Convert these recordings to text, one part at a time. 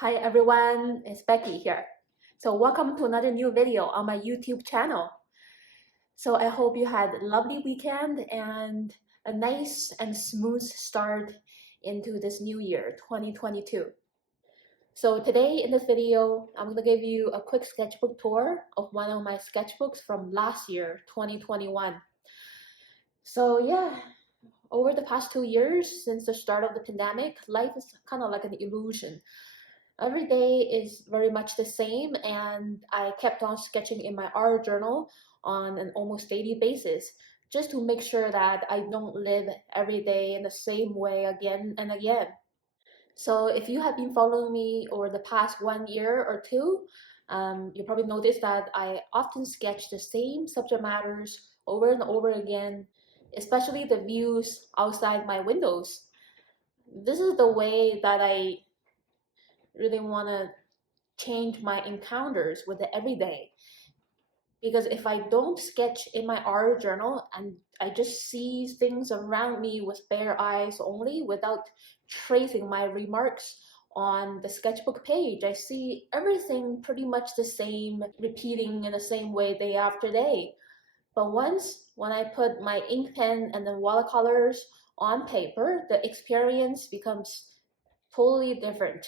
Hi everyone, it's Becky here. So welcome to another new video on my YouTube channel. So I hope you had a lovely weekend and a nice and smooth start into this new year, 2022. So today in this video, I'm going to give you a quick sketchbook tour of one of my sketchbooks from last year, 2021. So yeah, over the past 2 years since the start of the pandemic, life is kind of like an illusion. Every day is very much the same, and I kept on sketching in my art journal on an almost daily basis just to make sure that I don't live every day in the same way again and again. So if you have been following me over the past 1 year or two, you probably noticed that I often sketch the same subject matters over and over again, especially the views outside my windows. This is the way that I really want to change my encounters with the everyday. Because if I don't sketch in my art journal and I just see things around me with bare eyes only without tracing my remarks on the sketchbook page, I see everything pretty much the same, repeating in the same way day after day. But when I put my ink pen and the watercolors on paper, the experience becomes totally different.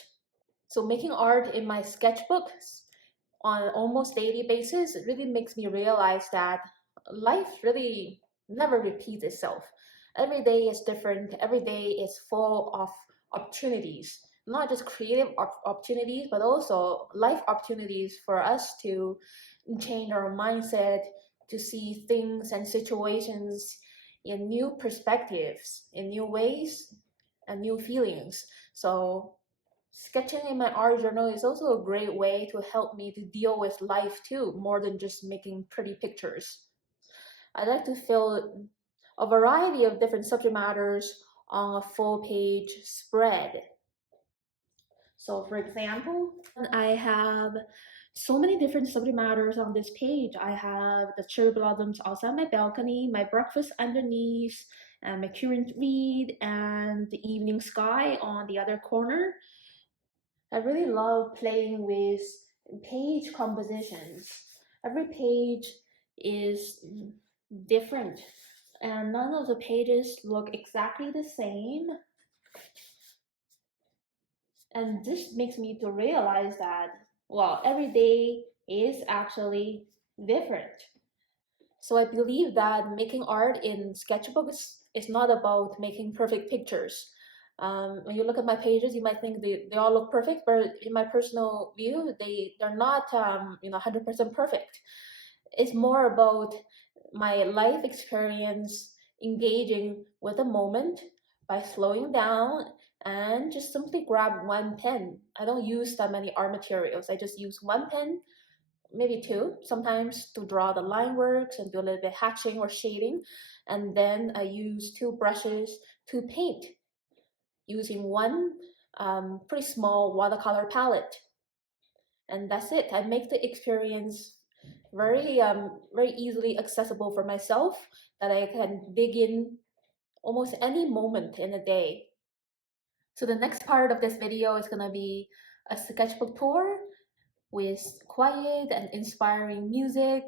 So making art in my sketchbooks on an almost daily basis, it really makes me realize that life really never repeats itself. Every day is different, every day is full of opportunities, not just creative opportunities, but also life opportunities for us to change our mindset, to see things and situations in new perspectives, in new ways, and new feelings. So sketching in my art journal is also a great way to help me to deal with life too, more than just making pretty pictures. I like to fill a variety of different subject matters on a full page spread. So for example, I have so many different subject matters on this page. I have the cherry blossoms outside my balcony, my breakfast underneath, and my current read, and the evening sky on the other corner. I really love playing with page compositions. Every page is different, and none of the pages look exactly the same. And this makes me to realize that, well, every day is actually different. So I believe that making art in Sketchbook is not about making perfect pictures. When you look at my pages, you might think they all look perfect, but in my personal view, they're not 100% perfect. It's more about my life experience engaging with the moment by slowing down and just simply grab one pen. I don't use that many art materials. I just use one pen, maybe two, sometimes to draw the line works and do a little bit hatching or shading. And then I use two brushes to paint using one pretty small watercolor palette. And that's it. I make the experience very easily accessible for myself, that I can dig in almost any moment in a day. So the next part of this video is gonna be a sketchbook tour with quiet and inspiring music.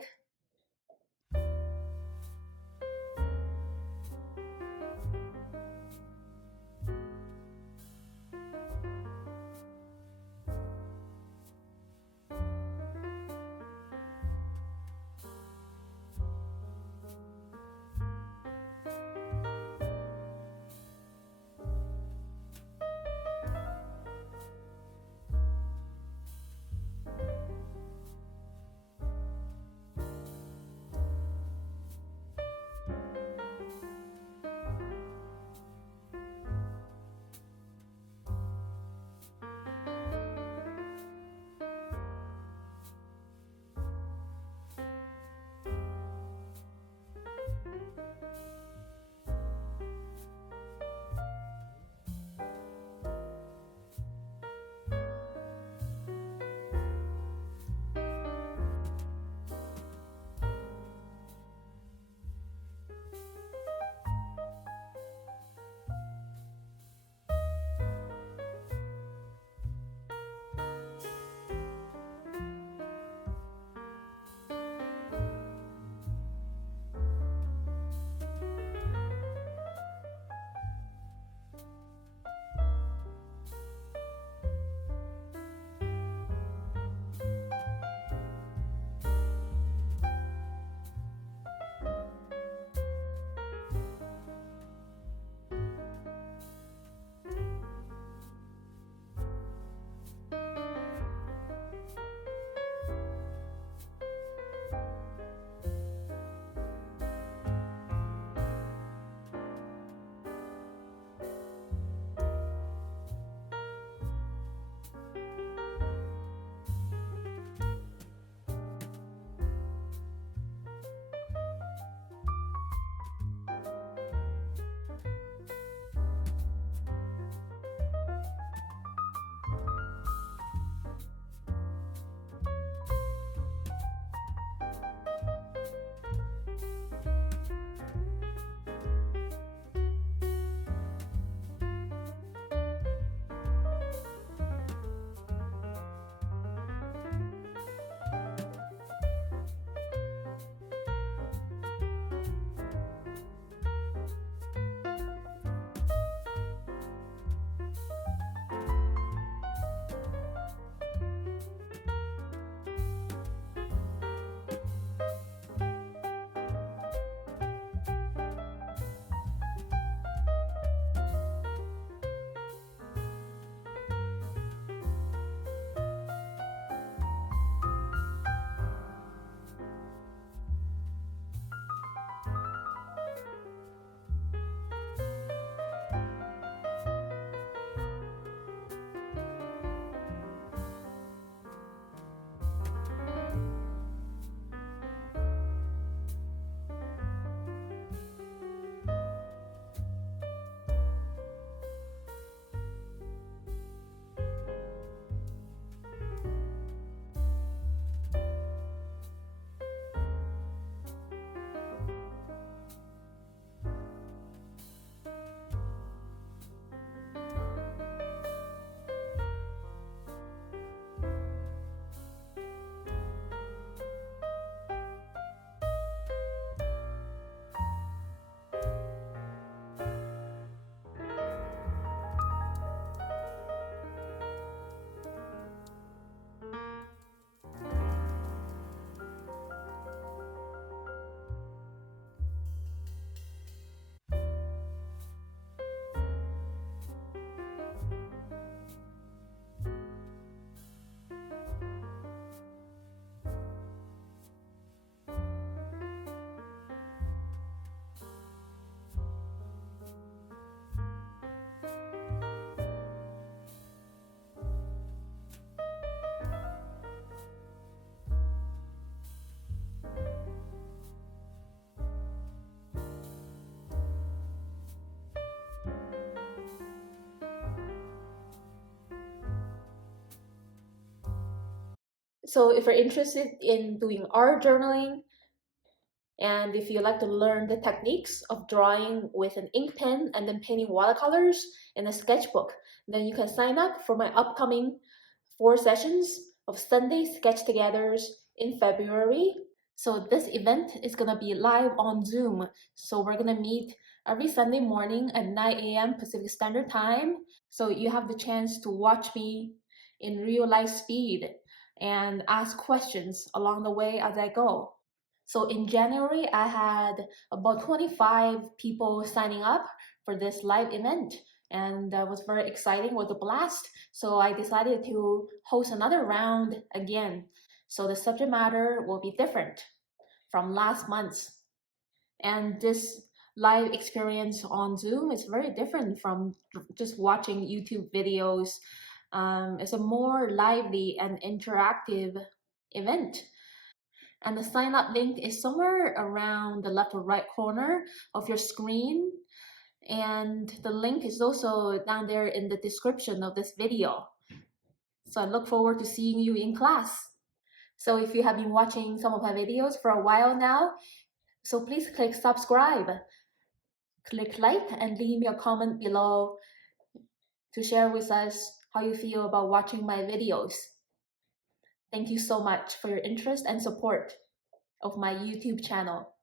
So if you're interested in doing art journaling, and if you like to learn the techniques of drawing with an ink pen and then painting watercolors in a sketchbook, then you can sign up for my upcoming 4 sessions of Sunday sketch-togethers in February. So this event is gonna be live on Zoom. So we're gonna meet every Sunday morning at 9 a.m. Pacific Standard Time. So you have the chance to watch me in real life speed and ask questions along the way as I go. So in January, I had about 25 people signing up for this live event, and that was very exciting, it was a blast. So I decided to host another round again. So the subject matter will be different from last month's. And this live experience on Zoom is very different from just watching YouTube videos. It's a more lively and interactive event. And the sign up link is somewhere around the left or right corner of your screen. And the link is also down there in the description of this video. So I look forward to seeing you in class. So if you have been watching some of my videos for a while now, so please click subscribe, click like, and leave me a comment below to share with us how you feel about watching my videos. Thank you so much for your interest and support of my YouTube channel.